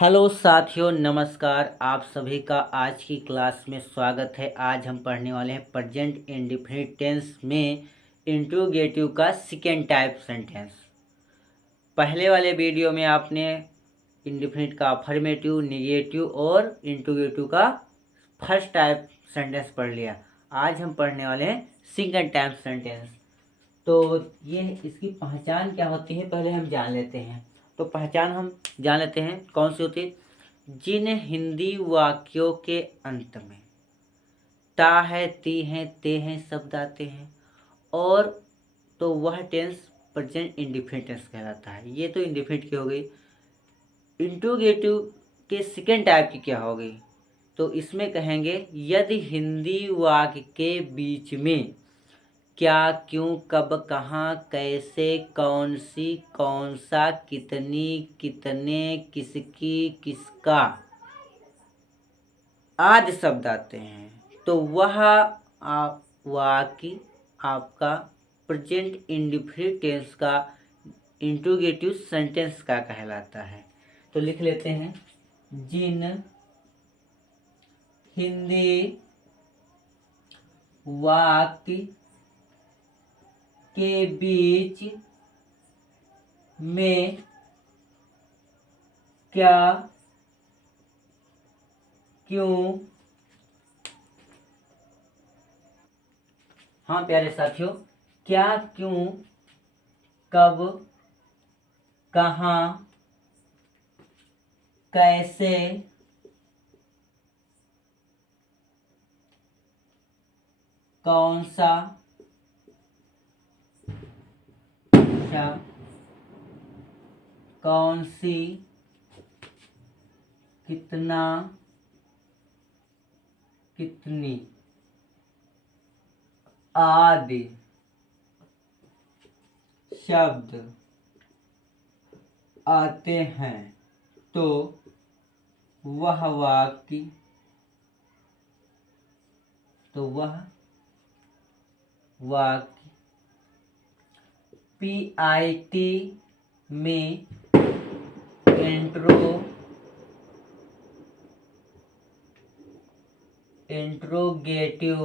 Hello साथियों, नमस्कार। आप सभी का आज की क्लास में स्वागत है। आज हम पढ़ने वाले हैं प्रेजेंट इंडेफिनिट टेंस में इंट्रोगेटिव का सेकेंड टाइप सेंटेंस। पहले वाले वीडियो में आपने इंडेफिनिट का अफर्मेटिव, नेगेटिव और इंट्रोगेटिव का फर्स्ट टाइप सेंटेंस पढ़ लिया। आज हम पढ़ने वाले हैं सेकेंड टाइप सेंटेंस। तो ये इसकी पहचान क्या होती है पहले हम जान लेते हैं। तो पहचान हम जान लेते हैं कौन सी होती है। जिन हिंदी वाक्यों के अंत में ता है, ती है, ते हैं शब्द आते हैं और तो वह टेंस प्रेजेंट इंडेफिनिट टेंस कहलाता है। ये तो इंडेफिनिट की हो गई। इंट्रोगेटिव के सेकेंड टाइप की क्या होगी, तो इसमें कहेंगे यदि हिंदी वाक्य के बीच में क्या, क्यों, कब, कहाँ, कैसे, कौन सी, कौन सा, कितनी, कितने, किसकी, किसका आदि शब्द आते हैं तो वह वाक्य आपका प्रेजेंट इंडेफिनिट टेंस का इंट्रोगेटिव सेंटेंस का कहलाता है। तो लिख लेते हैं, जिन हिंदी वाक्य के बीच में क्या, क्यों, हाँ प्यारे साथियों, क्या, क्यों, कब, कहाँ, कैसे, कौन सा, कौन सी, कितना, कितनी आदि शब्द आते हैं तो वह वाक्य PIT में इंट्रोगेटिव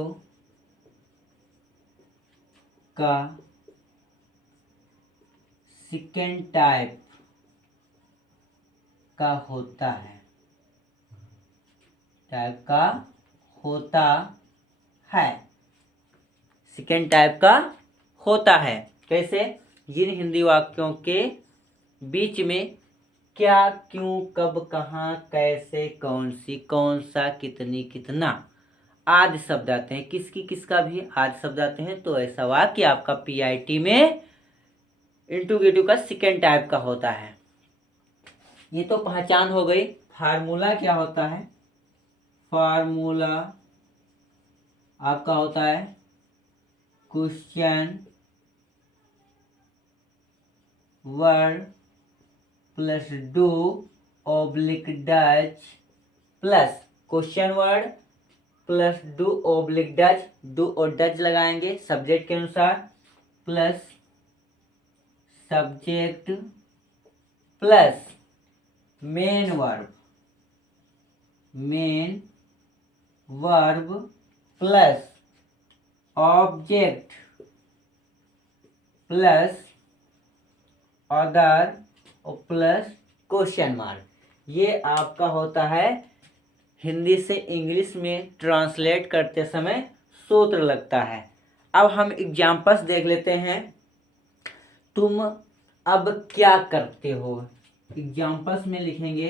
का सेकेंड टाइप का होता है। सेकेंड टाइप का होता है। कैसे? जिन हिंदी वाक्यों के बीच में क्या, क्यों, कब, कहाँ, कैसे, कौन सी, कौन सा, कितनी, कितना आदि शब्द आते हैं, किसकी, किसका भी आदि शब्द आते हैं तो ऐसा वाक्य आपका PIT में इंट्रोगेटिव का सेकेंड टाइप का होता है। ये तो पहचान हो गई। फार्मूला क्या होता है? फार्मूला आपका होता है question word plus do oblique Dutch plus question word plus do oblique Dutch, do और डच लगाएंगे सब्जेक्ट के अनुसार, plus subject plus main verb plus object plus other और प्लस क्वेश्चन मार्क। ये आपका होता है हिंदी से इंग्लिश में ट्रांसलेट करते समय सूत्र लगता है। अब हम एग्जाम्पल्स देख लेते हैं। तुम अब क्या करते हो? एग्जाम्पल्स में लिखेंगे,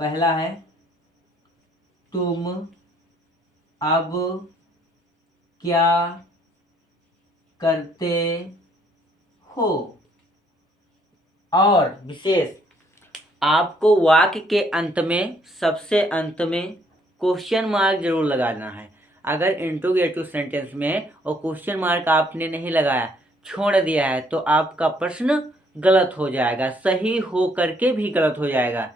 पहला है तुम अब क्या करते हो। और विशेष आपको वाक्य के अंत में, सबसे अंत में क्वेश्चन मार्क जरूर लगाना है। अगर इंट्रोगेटिव सेंटेंस में और क्वेश्चन मार्क आपने नहीं लगाया, छोड़ दिया है, तो आपका प्रश्न गलत हो जाएगा, सही हो करके भी गलत हो जाएगा।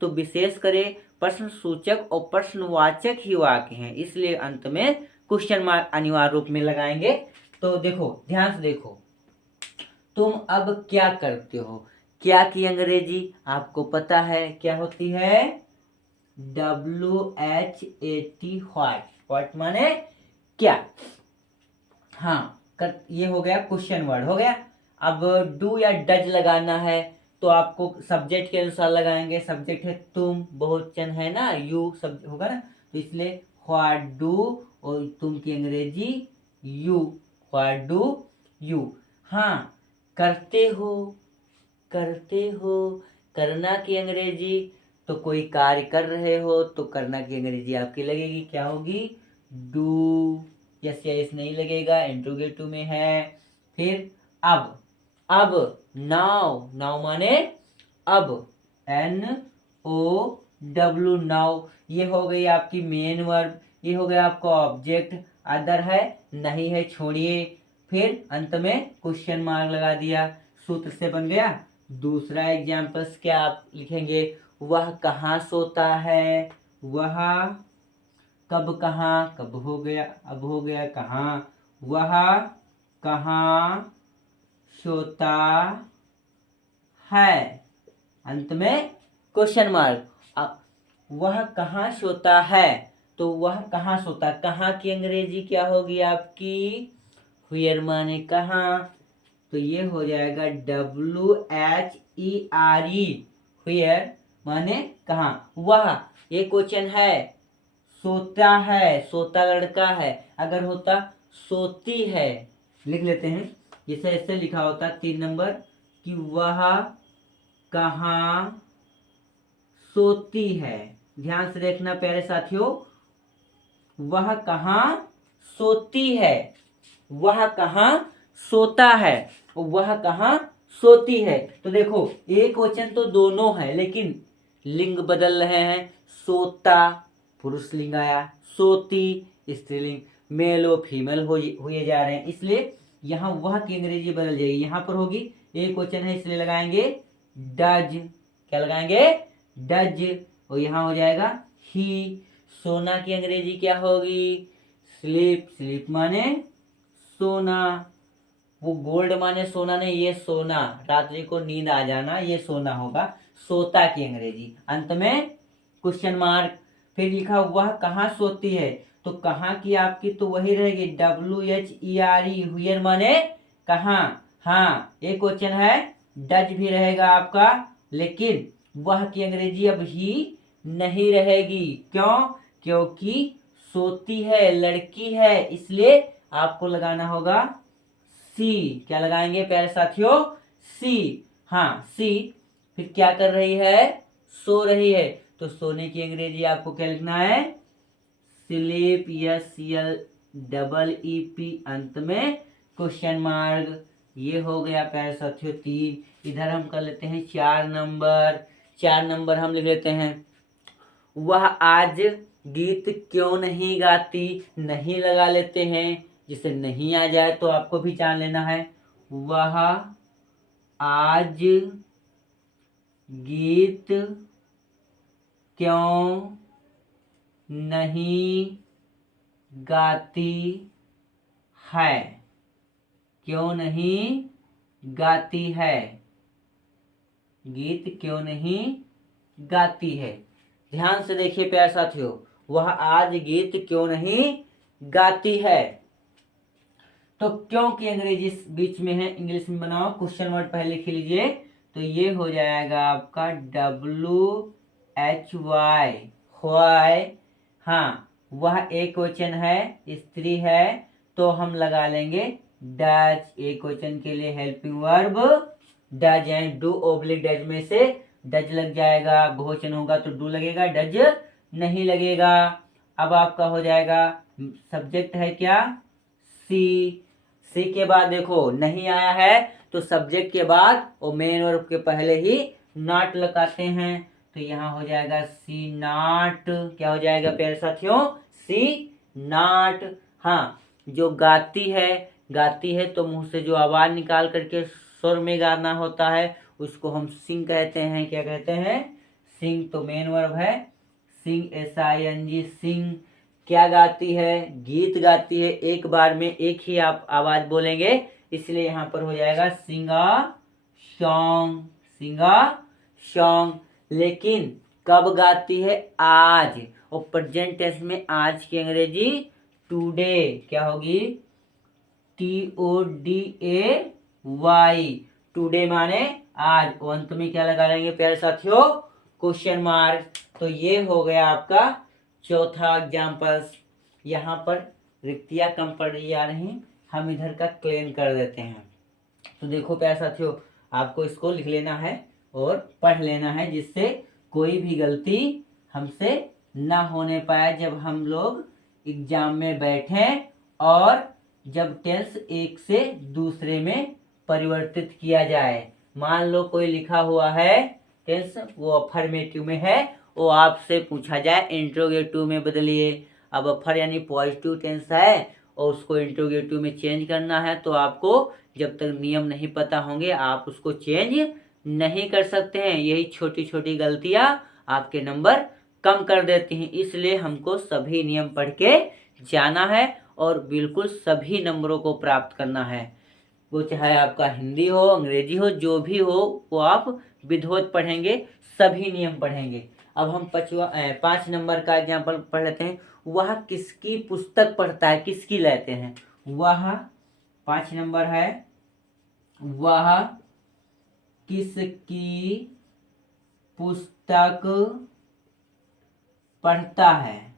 तो विशेष करें प्रश्न सूचक और प्रश्नवाचक ही वाक्य हैं, इसलिए अंत में क्वेश्चन मार्क अनिवार्य रूप में लगाएंगे। तो देखो, ध्यान से देखो, तुम अब क्या करते हो। क्या की अंग्रेजी आपको पता है क्या होती है? WHAT, व्हाट माने क्या। हाँ, ये हो गया क्वेश्चन वर्ड हो गया। अब डू या डज लगाना है तो आपको सब्जेक्ट के अनुसार लगाएंगे। सब्जेक्ट है तुम, बहुवचन है ना, यू सब होगा ना, तो इसलिए व्हाट डू, और तुम की अंग्रेजी यू, व्हाट डू यू। हाँ, करते हो, करते हो, करना की अंग्रेजी, तो कोई कार्य कर रहे हो तो करना की अंग्रेजी आपकी लगेगी, क्या होगी? डू। यस या यस नहीं लगेगा, इंट्रोगेटिव में है। फिर अब नाउ, नाउ माने अब, NOW, नाउ, ये हो गई आपकी मेन वर्ब, ये हो गया आपका ऑब्जेक्ट। अदर है, नहीं है, छोड़िए। फिर अंत में क्वेश्चन मार्क लगा दिया, सूत्र से बन गया। दूसरा एग्जाम्पल्स क्या आप लिखेंगे? वह कहाँ सोता है, वह, कब कहाँ, कब हो गया, अब हो गया कहाँ, वह कहाँ सोता है, अंत में क्वेश्चन मार्क। वह कहाँ सोता है, तो वह कहाँ सोता, कहाँ की अंग्रेजी क्या होगी आपकी? व्हेयर माने कहाँ, तो ये हो जाएगा WHERE, व्हेयर माने कहाँ। वह, ये क्वेश्चन है, सोता है, सोता लड़का है, अगर होता सोती है, लिख लेते हैं, जैसे ऐसे लिखा होता 3 नंबर कि वह कहाँ सोती है। ध्यान से देखना प्यारे साथियों, वह कहाँ सोती है, वह कहाँ सोता है, वह कहाँ सोती है। तो देखो एक वचन तो दोनों है, लेकिन लिंग बदल रहे हैं। सोता पुरुष लिंग आया, सोती स्त्रीलिंग, मेल और फीमेल हुए जा रहे हैं, इसलिए यहाँ वह की अंग्रेजी बदल जाएगी। यहाँ पर होगी, एक वचन है इसलिए लगाएंगे डज, क्या लगाएंगे? डज। और यहाँ हो जाएगा ही। सोना की अंग्रेजी क्या होगी? स्लीप, स्लीप माने सोना, वो गोल्ड माने सोना नहीं, ये सोना, रात्रि को नींद आ जाना, ये सोना होगा। सोता की अंग्रेजी, अंत में क्वेश्चन मार्क। फिर लिखा वह कहाँ सोती है, तो कहाँ की आपकी तो वही रहेगी WHERE, हुयर माने कहाँ। हाँ, एक क्वेश्चन है, डज भी रहेगा आपका, लेकिन वह की अंग्रेजी अब ही नहीं रहेगी। क्यों? क्योंकि सोती है, लड़की है, इसलिए आपको लगाना होगा सी। क्या लगाएंगे प्यारे साथियों? सी। हाँ, सी। फिर क्या कर रही है? सो रही है, तो सोने की अंग्रेजी आपको क्या लिखना है? स्लीप, SLEEP, अंत में क्वेश्चन मार्क। ये हो गया प्यारे साथियों 3। इधर हम कर लेते हैं 4 नंबर। 4 नंबर हम लिख लेते हैं, वह आज गीत क्यों नहीं गाती, नहीं लगा लेते हैं, जिसे नहीं आ जाए तो आपको भी जान लेना है। वह आज गीत क्यों नहीं गाती है, क्यों नहीं गाती है, गीत क्यों नहीं गाती है। ध्यान से देखिए प्यारे साथियों, वह आज गीत क्यों नहीं गाती है, तो क्यों की अंग्रेजी बीच में है, इंग्लिश में बनाओ, क्वेश्चन वर्ड पहले लिख लीजिए, तो ये हो जाएगा आपका WHY, व्हाई। हाँ, वह एक क्वेश्चन है, स्त्री है, तो हम लगा लेंगे डज। एक क्वेश्चन के लिए हेल्पिंग वर्ब डज है, डू ओब्लिक डज में से डज लग जाएगा, बहुवचन होगा तो डू लगेगा, डज नहीं लगेगा। अब आपका हो जाएगा, सब्जेक्ट है क्या? सी। सी के बाद देखो नहीं आया है, तो सब्जेक्ट के बाद और मेन वर्ब के पहले ही नॉट लगाते हैं, तो यहाँ हो जाएगा सी नॉट। क्या हो जाएगा प्यारे साथियों? सी नॉट। हाँ, जो गाती है, गाती है तो मुंह से जो आवाज निकाल करके स्वर में गाना होता है, उसको हम सिंग कहते हैं। क्या कहते हैं? सिंग। तो मेन वर्ब है सिंग, SING, सिंग। क्या गाती है? गीत गाती है, एक बार में एक ही आप आवाज बोलेंगे, इसलिए यहाँ पर हो जाएगा सिंग अ सॉन्ग, सिंगा सॉन्ग। लेकिन कब गाती है? आज। और प्रेजेंट टेंस में आज की अंग्रेजी टुडे क्या होगी? TODAY। टुडे माने आज। अंत में क्या लगा लेंगे प्यारे साथियों? Question mark. तो ये हो गया आपका चौथा एग्जाम्पल्स। यहाँ पर रिक्तियाँ कम पड़ जा रही, हम इधर का क्लीन कर देते हैं। तो देखो प्यारे साथियों, आपको इसको लिख लेना है और पढ़ लेना है, जिससे कोई भी गलती हमसे ना होने पाए जब हम लोग एग्जाम में बैठें और जब टेंस एक से दूसरे में परिवर्तित किया जाए। मान लो कोई लिखा हुआ है टेंस, वो अफर्मेटिव में है, वो आपसे पूछा जाए इंट्रोगेटिव में बदलिए। अब अफर यानी पॉजिटिव टेंस है और उसको इंट्रोगेटिव में चेंज करना है, तो आपको जब तक नियम नहीं पता होंगे आप उसको चेंज नहीं कर सकते हैं। यही छोटी छोटी गलतियां आपके नंबर कम कर देती हैं। इसलिए हमको सभी नियम पढ़ के जाना है और बिल्कुल सभी नंबरों को प्राप्त करना है। वो चाहे आपका हिंदी हो, अंग्रेजी हो, जो भी हो, वो आप विधिवत पढ़ेंगे, सभी नियम पढ़ेंगे। अब हम 5 नंबर का एग्जाम्पल पढ़ लेते हैं। वह किसकी पुस्तक पढ़ता है? किसकी लेते हैं? वह 5 नंबर है। वह किसकी पुस्तक पढ़ता है?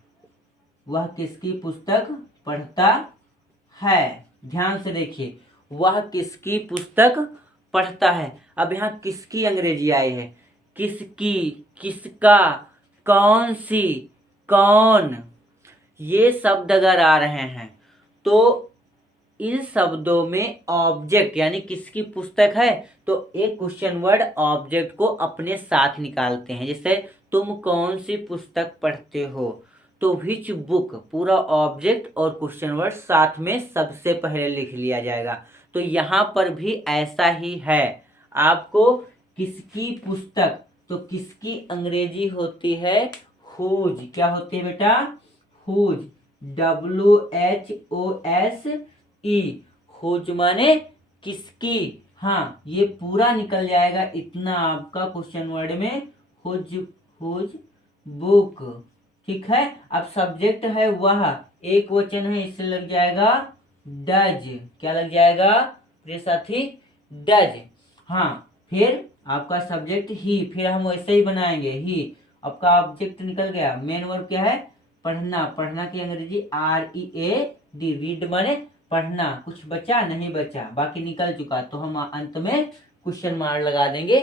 वह किसकी पुस्तक पढ़ता है? ध्यान से देखिए, वह किसकी पुस्तक पढ़ता है। अब यहाँ किसकी अंग्रेजी आई है? किसकी, किसका, कौन सी, कौन, ये शब्द अगर आ रहे हैं तो इन शब्दों में ऑब्जेक्ट यानी किसकी पुस्तक है तो एक क्वेश्चन वर्ड ऑब्जेक्ट को अपने साथ निकालते हैं। जैसे तुम कौन सी पुस्तक पढ़ते हो, तो विच बुक पूरा ऑब्जेक्ट और क्वेश्चन वर्ड साथ में सबसे पहले लिख लिया जाएगा। तो यहाँ पर भी ऐसा ही है। आपको किसकी पुस्तक, तो किसकी अंग्रेजी होती है हुज। क्या होती है बेटा? Whose, WHOSE। हुज माने किसकी। हाँ, ये पूरा निकल जाएगा इतना आपका क्वेश्चन वर्ड में, हुज, हुज बुक। ठीक है। अब सब्जेक्ट है वह, एक वचन है, इससे लग जाएगा डज। क्या लग जाएगा प्रिय साथी? डज। हाँ, फिर आपका सब्जेक्ट ही, फिर हम वैसे ही बनाएंगे ही। आपका ऑब्जेक्ट निकल गया। मेन वर्ब क्या है? पढ़ना। पढ़ना की अंग्रेजी READ। रीड माने पढ़ना। कुछ बचा? नहीं बचा, बाकी निकल चुका, तो हम अंत में क्वेश्चन मार्क लगा देंगे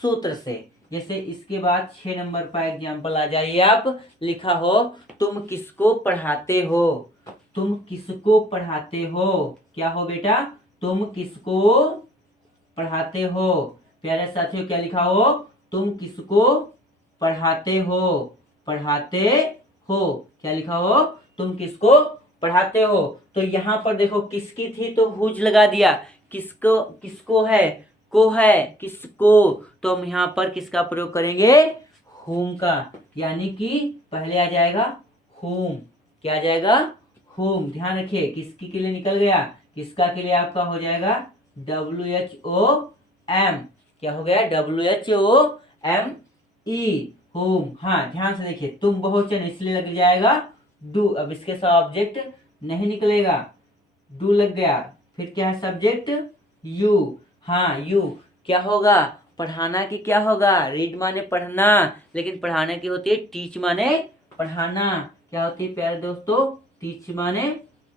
सूत्र से। जैसे इसके बाद 6 नंबर पर एग्जाम्पल आ जाइए आप। लिखा हो तुम किसको पढ़ाते हो। तुम किसको पढ़ाते हो? क्या हो बेटा? तुम किसको पढ़ाते हो? प्यारे साथियों क्या लिखा हो? तुम किसको पढ़ाते हो? पढ़ाते हो। क्या लिखा हो? तुम किसको पढ़ाते हो। तो यहाँ पर देखो किसकी थी तो हुज लगा दिया। किसको, किसको है, को है, किसको, तो हम यहाँ पर किसका प्रयोग करेंगे? होम का। यानी कि पहले आ जाएगा होम। क्या आ जाएगा? होम। ध्यान रखिए, किसकी के लिए निकल गया, किसका के लिए आपका हो जाएगा WHOM। क्या हो गया? WHOME, home. हाँ, ध्यान से देखिए, तुम बहुवचन इसलिए लग जाएगा डू। अब इसके साथ ऑब्जेक्ट नहीं निकलेगा, डू लग गया। फिर क्या है सब्जेक्ट? यू। हाँ, यू। क्या होगा? पढ़ाना की क्या होगा? रीड माने पढ़ना, लेकिन पढ़ाने की होती है टीच माने पढ़ाना। क्या होती है प्यारे दोस्तों? टीच माने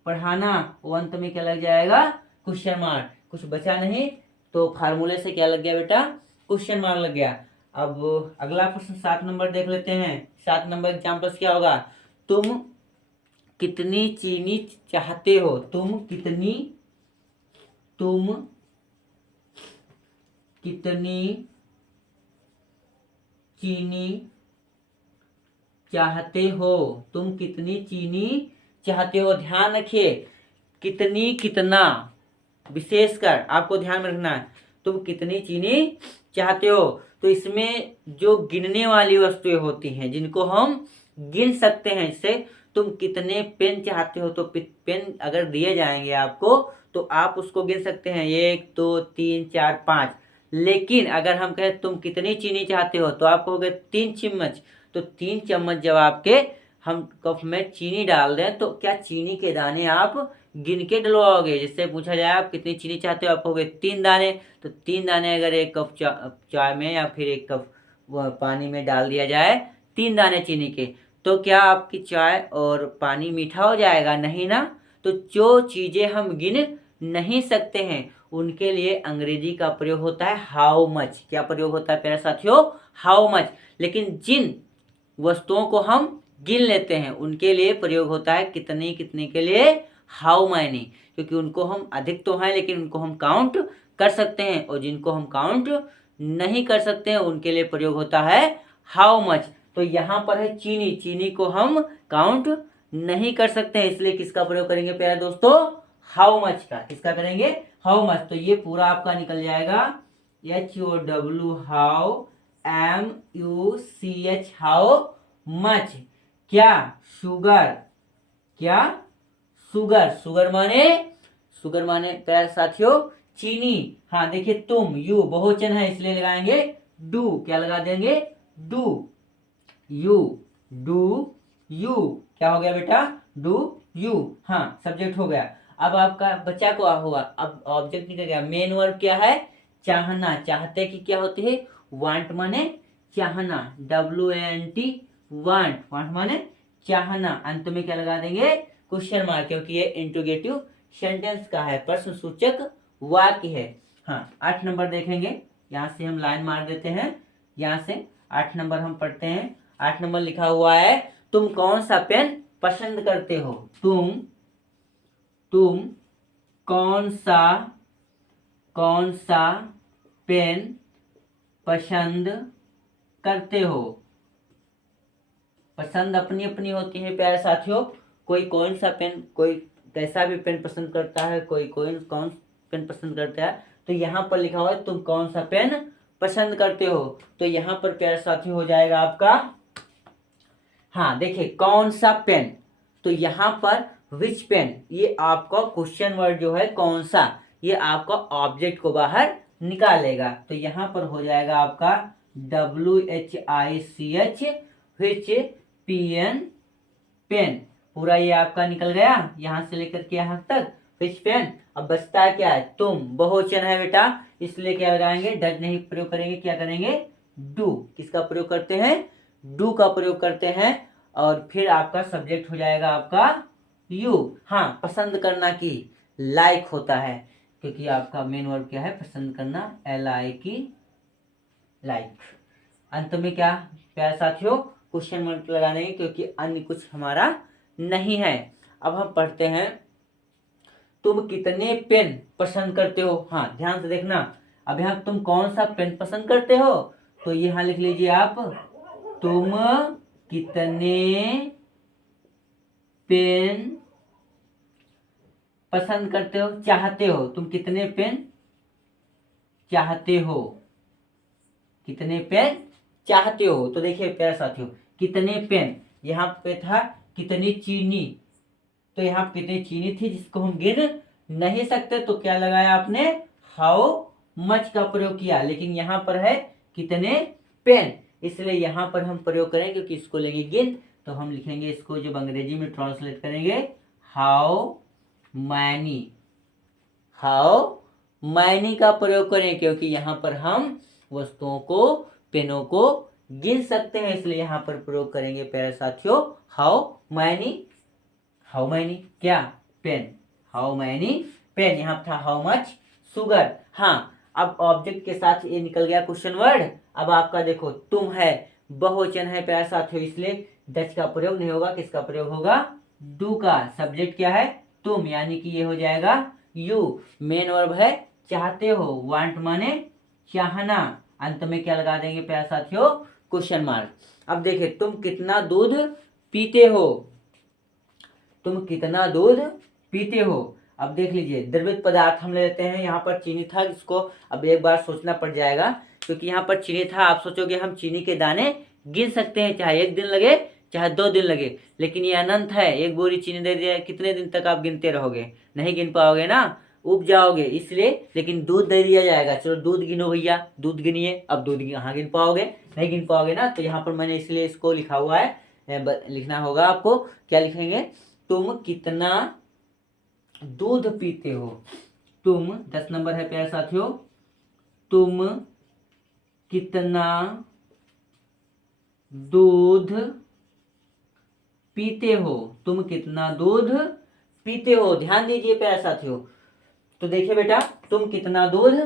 पढ़ाना। अंत में क्या लग जाएगा? Question mark. कुछ बचा नहीं, तो फार्मूले से क्या लग गया बेटा? क्वेश्चन मार्क लग गया। अब अगला प्रश्न 7 नंबर देख लेते हैं। 7 नंबर एग्जाम्पल्स क्या होगा? तुम कितनी चीनी चाहते हो? तुम कितनी चीनी चाहते हो? तुम कितनी चीनी चाहते हो? ध्यान रखिए, कितनी, कितना, विशेषकर आपको ध्यान में रखना है। तुम कितनी चीनी चाहते हो, तो इसमें जो गिनने वाली वस्तुएं होती हैं जिनको हम गिन सकते हैं। जैसे तुम कितने पेन चाहते हो, तो पेन अगर दिए जाएंगे आपको तो आप उसको गिन सकते हैं 1 2 3 4 5। लेकिन अगर हम कहें तुम कितनी चीनी चाहते हो तो आप कहोगे 3 चम्मच। तो 3 चम्मच जब आपके हम कप में चीनी डाल दें तो क्या चीनी के दाने आप गिन के डलवाओगे? जिससे पूछा जाए आप कितनी चीनी चाहते हो, आप कहोगे 3 दाने। तो 3 दाने अगर एक कप चाय में या फिर एक कप पानी में डाल दिया जाए 3 दाने चीनी के, तो क्या आपकी चाय और पानी मीठा हो जाएगा? नहीं ना। तो जो चीज़ें हम गिन नहीं सकते हैं उनके लिए अंग्रेजी का प्रयोग होता है हाउ मच। क्या प्रयोग होता है प्यारे साथियों? How much. लेकिन जिन वस्तुओं को हम गिन लेते हैं उनके लिए प्रयोग होता है कितनी, कितने के लिए हाउ मैनी, क्योंकि उनको हम अधिक तो हैं लेकिन उनको हम काउंट कर सकते हैं, और जिनको हम काउंट नहीं कर सकते हैं उनके लिए प्रयोग होता है हाउ मच। तो यहाँ पर है चीनी, चीनी को हम काउंट नहीं कर सकते हैं, इसलिए किसका प्रयोग करेंगे प्यारे दोस्तों? हाउ मच का। किसका करेंगे? How much. तो ये पूरा आपका निकल जाएगा HOW how, MUCH how much. क्या? शुगर। क्या? शुगर। शुगर माने प्यारे साथियों चीनी। हाँ देखिए तुम, यू बहुवचन है इसलिए लगाएंगे डू। क्या लगा देंगे? डू। You, do you. क्या हो गया बेटा? Do you. हाँ सब्जेक्ट हो गया। अब आपका बच्चा को हुआ, अब ऑब्जेक्ट निकल गया। मेन वर्ब क्या है? चाहना। चाहते की क्या होती है? वांट माने चाहना, WANT वांट। वांट माने चाहना। अंत में क्या लगा देंगे? क्वेश्चन मार्क, क्योंकि ये इंट्रोगेटिव सेंटेंस का है, प्रश्न सूचक वाक्य है। हाँ 8 नंबर देखेंगे, यहाँ से हम लाइन मार देते हैं। यहाँ से 8 नंबर हम पढ़ते हैं। 8 नंबर लिखा हुआ है तुम कौन सा पेन पसंद करते हो? तुम कौन सा पेन पसंद करते हो? पसंद अपनी अपनी होती है प्यारे साथियों। कोई कौन सा पेन, कोई कैसा भी पेन पसंद करता है, कोई कौन पेन पसंद करता है। तो यहाँ पर लिखा हुआ है तुम कौन सा पेन पसंद करते हो। तो यहाँ पर प्यारे साथियों हो जाएगा आपका, हाँ देखिए कौन सा पेन। तो यहाँ पर विच पेन, ये आपका क्वेश्चन वर्ड जो है कौन सा, ये आपका ऑब्जेक्ट को बाहर निकालेगा। तो यहाँ पर हो जाएगा आपका WHICH विच PN पेन। पूरा ये आपका निकल गया यहाँ से लेकर के यहाँ तक विच पेन। अब बचता है क्या है? तुम। बहुवचन है बेटा इसलिए क्या लगाएंगे? डज नहीं प्रयोग करेंगे, क्या करेंगे? डू। किसका प्रयोग करते हैं? डू का प्रयोग करते हैं। और फिर आपका सब्जेक्ट हो जाएगा आपका यू। हाँ पसंद करना की लाइक होता है, क्योंकि आपका मेन वर्ब क्या है? पसंद करना, LIKE लाइक। अंत में क्या प्यारे साथियों? क्वेश्चन मार्क लगा देंगे, क्योंकि अन्य कुछ हमारा नहीं है। अब हम पढ़ते हैं तुम कितने पेन पसंद करते हो। हाँ ध्यान से देखना, अब यहाँ तुम कौन सा पेन पसंद करते हो, तो यहाँ लिख लीजिए आप तुम कितने पेन पसंद करते हो, चाहते हो। तुम कितने पेन चाहते हो, कितने पेन चाहते हो। तो देखिए प्यारे साथियों कितने पेन, यहाँ पे था कितनी चीनी, तो यहाँ कितनी चीनी थी जिसको हम गिन नहीं सकते, तो क्या लगाया आपने? हाउ मच का प्रयोग किया। लेकिन यहाँ पर है कितने पेन, इसलिए यहाँ पर हम प्रयोग करेंगे, क्योंकि इसको लेंगे गिन, तो हम लिखेंगे इसको जब अंग्रेजी में ट्रांसलेट करेंगे हाउ मैनी। हाउ मैनी का प्रयोग करें, क्योंकि यहाँ पर हम वस्तुओं को, पेनों को गिन सकते हैं, इसलिए यहाँ पर प्रयोग करेंगे प्यारे साथियों हाउ मैनी। हाउ मैनी क्या? पेन। How many pen. यहाँ था हाउ मच शुगर। हाँ अब ऑब्जेक्ट के साथ ये निकल गया क्वेश्चन वर्ड। अब आपका देखो तुम है, बहुवचन है प्यारे साथियों, इसलिए डच का प्रयोग नहीं होगा। किसका प्रयोग होगा? डू का। सब्जेक्ट क्या है? तुम, यानी कि ये हो जाएगा यू। मेन वर्ब है चाहते हो, वांट माने चाहना। अंत में क्या लगा देंगे प्यारे साथियों? Question mark. अब देखिए तुम कितना दूध पीते हो। तुम कितना दूध पीते हो। अब देख लीजिए द्रवित पदार्थ हम ले लेते हैं। यहाँ पर चीनी था, जिसको अब एक बार सोचना पड़ जाएगा, क्योंकि यहाँ पर चीनी था। आप सोचोगे हम चीनी के दाने गिन सकते हैं, चाहे 1 दिन लगे चाहे 2 दिन लगे, लेकिन ये अनंत है। 1 बोरी चीनी दे दिया, कितने दिन तक आप गिनते रहोगे? नहीं गिन पाओगे ना। उपजाओगे, इसलिए। लेकिन दूध दे दिया जाएगा, चलो दूध गिनो भैया, दूध गिनिए। अब दूध कहाँ गिन पाओगे, नहीं गिन पाओगे ना, तो यहाँ पर मैंने इसलिए इसको लिखा हुआ है, लिखना होगा आपको। क्या लिखेंगे, तुम कितना दूध पीते हो। तुम 10 नंबर है प्यारे साथियों, तुम कितना दूध पीते हो, तुम कितना दूध पीते हो। ध्यान दीजिए प्यारे साथियों, तो देखिए बेटा, तुम कितना दूध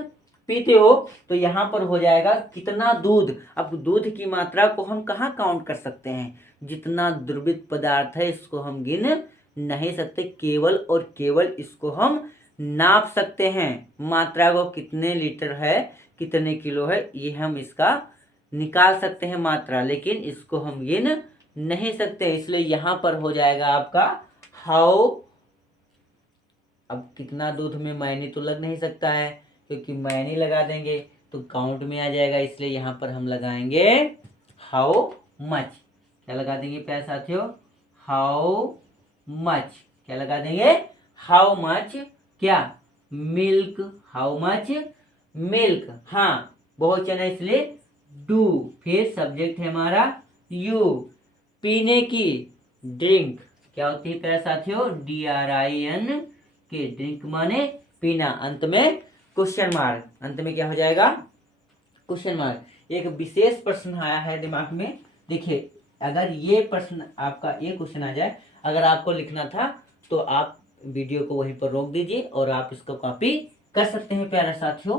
पीते हो, तो यहां पर हो जाएगा कितना दूध। अब दूध की मात्रा को हम कहाँ काउंट कर सकते हैं, जितना द्रवित पदार्थ है इसको हम गिन नहीं सकते, केवल और केवल इसको हम नाप सकते हैं। मात्रा को कितने लीटर है, कितने किलो है, ये हम इसका निकाल सकते हैं मात्रा, लेकिन इसको हम गिन नहीं सकते, इसलिए यहां पर हो जाएगा आपका हाउ। अब कितना दूध में मायने तो लग नहीं सकता है, क्योंकि मायने लगा देंगे तो काउंट में आ जाएगा, इसलिए यहां पर हम लगाएंगे हाउ मच। क्या लगा देंगे प्यारे साथियों, हाउ मच। क्या लगा देंगे, हाउ मच क्या, मिल्क, हाउ मच मिल्क। हाँ, बहुवचन है इसलिए डू, फिर सब्जेक्ट है हमारा यू। पीने की, ड्रिंक, क्या होती है प्यारे साथियों, DRIN के, ड्रिंक माने पीना। अंत में क्वेश्चन मार्क, अंत में क्या हो जाएगा, क्वेश्चन मार्क। एक विशेष प्रश्न आया है दिमाग में, देखिए अगर ये प्रश्न आपका, ये क्वेश्चन आ जाए, अगर आपको लिखना था तो आप वीडियो को वहीं पर रोक दीजिए और आप इसको कॉपी कर सकते हैं प्यारे साथियों।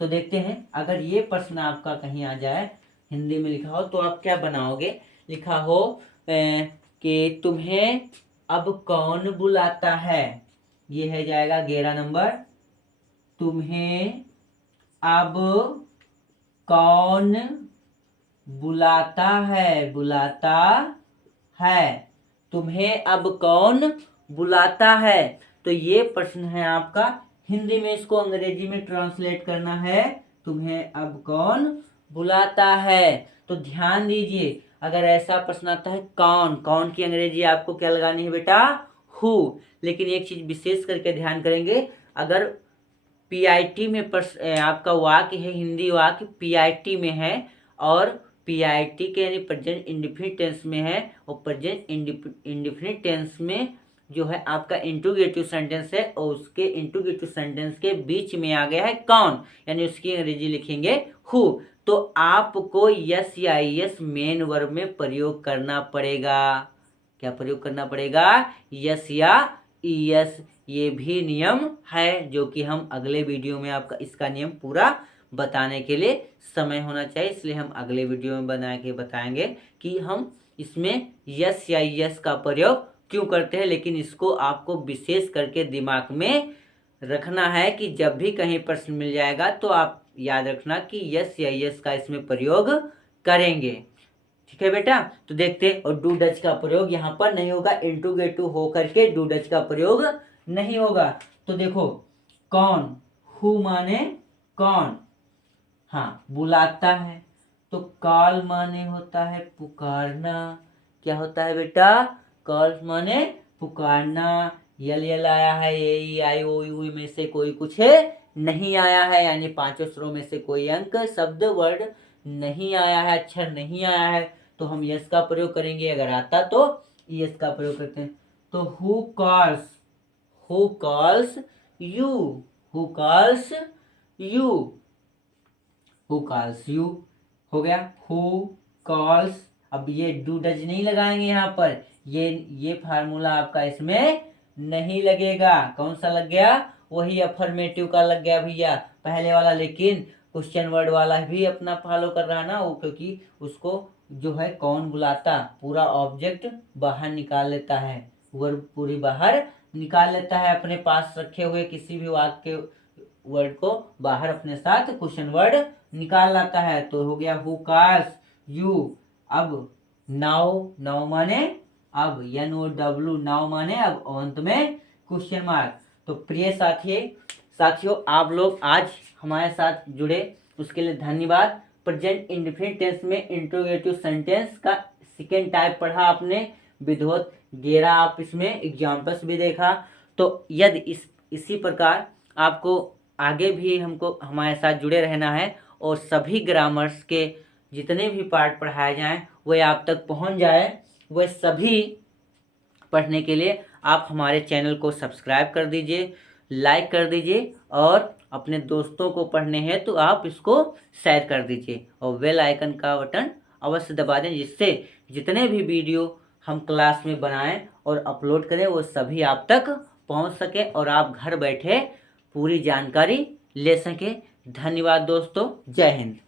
तो देखते हैं, अगर ये प्रश्न आपका कहीं आ जाए, हिंदी में लिखा हो, तो आप क्या बनाओगे। लिखा हो कि तुम्हें अब कौन बुलाता है, ये है जाएगा 11 नंबर। तुम्हें अब कौन बुलाता है, बुलाता है, तुम्हें अब कौन बुलाता है। तो ये प्रश्न है आपका हिंदी में, इसको अंग्रेजी में ट्रांसलेट करना है, तुम्हें अब कौन बुलाता है। तो ध्यान दीजिए, अगर ऐसा प्रश्न आता है कौन, कौन की अंग्रेजी आपको क्या लगानी है बेटा, हु। लेकिन एक चीज विशेष करके ध्यान करेंगे, अगर PIT में आपका वाक्य है, हिंदी वाक्य PIT में है और PIT के यानी प्रेजेंट इंडेफिनिट टेंस में है, और प्रेजेंट इंडेफिनिट टेंस में जो है आपका इंट्रोगेटिव सेंटेंस है, और उसके इंट्रोगेटिव सेंटेंस के बीच में आ गया है कौन, यानी उसकी अंग्रेजी लिखेंगे हु। तो आपको यस या यस मेन वर्ब में प्रयोग करना पड़ेगा। क्या प्रयोग करना पड़ेगा, यस या यस। ये भी नियम है जो कि हम अगले वीडियो में आपका इसका नियम पूरा बताने के लिए समय होना चाहिए, इसलिए हम अगले वीडियो में बना के बताएंगे कि हम इसमें यस या यस का प्रयोग क्यों करते हैं। लेकिन इसको आपको विशेष करके दिमाग में रखना है कि जब भी कहीं प्रश्न मिल जाएगा तो आप याद रखना कि यस या यस का इसमें प्रयोग करेंगे। ठीक है बेटा, तो देखते हैं। और डू डच का प्रयोग यहाँ पर नहीं होगा, इंट्रोगेटिव हो करके डू डच का प्रयोग नहीं होगा। तो देखो, कौन, हु माने कौन, हाँ बुलाता है, तो कॉल माने होता है पुकारना। क्या होता है बेटा, कॉल माने पुकारना। यल यल आया है, ए आई ओ यू में से कोई कुछ नहीं आया है, यानी पांचों अक्षरों में से कोई अंक, शब्द, वर्ड नहीं आया है, अक्षर नहीं आया है, तो हम यस का प्रयोग करेंगे। अगर आता तो यस का प्रयोग करते हैं। तो who calls, who calls you, who calls you, who calls you हो गया। हु कॉल्स, अब ये डू डज नहीं लगाएंगे यहाँ पर, ये फार्मूला आपका इसमें नहीं लगेगा। कौन सा लग गया, वही अफर्मेटिव का लग गया भैया, पहले वाला। लेकिन क्वेश्चन वर्ड वाला भी अपना फॉलो कर रहा है ना वो, क्योंकि उसको जो है कौन बुलाता, पूरा ऑब्जेक्ट बाहर निकाल लेता है, वर्ड पूरी बाहर निकाल लेता है, अपने पास रखे हुए किसी भी वाक्य वर्ड को बाहर अपने साथ क्वेश्चन वर्ड निकाल लाता है। तो हो गया हु कॉल्स यू। अब नाउ, नाउ माने अब, NOW, नाउ माने अब, अंत में क्वेश्चन मार्क। तो प्रिय साथियों, आप लोग आज हमारे साथ जुड़े उसके लिए धन्यवाद। प्रेजेंट इंडेफिनिट टेंस में इंट्रोगेटिव सेंटेंस का सेकेंड टाइप पढ़ा आपने, विधिवत 11 आप इसमें एग्जाम्पल्स भी देखा। तो यदि इसी प्रकार आपको आगे भी हमको हमारे साथ जुड़े रहना है और सभी ग्रामर्स के जितने भी पार्ट पढ़ाए जाएं वह आप तक पहुंच जाए। वह सभी पढ़ने के लिए आप हमारे चैनल को सब्सक्राइब कर दीजिए, लाइक कर दीजिए और अपने दोस्तों को पढ़ने हैं तो आप इसको शेयर कर दीजिए और बेल आइकन का बटन अवश्य दबा दें, जिससे जितने भी वीडियो हम क्लास में बनाएं और अपलोड करें वो सभी आप तक पहुंच सके और आप घर बैठे पूरी जानकारी ले सकें। धन्यवाद दोस्तों, जय हिंद।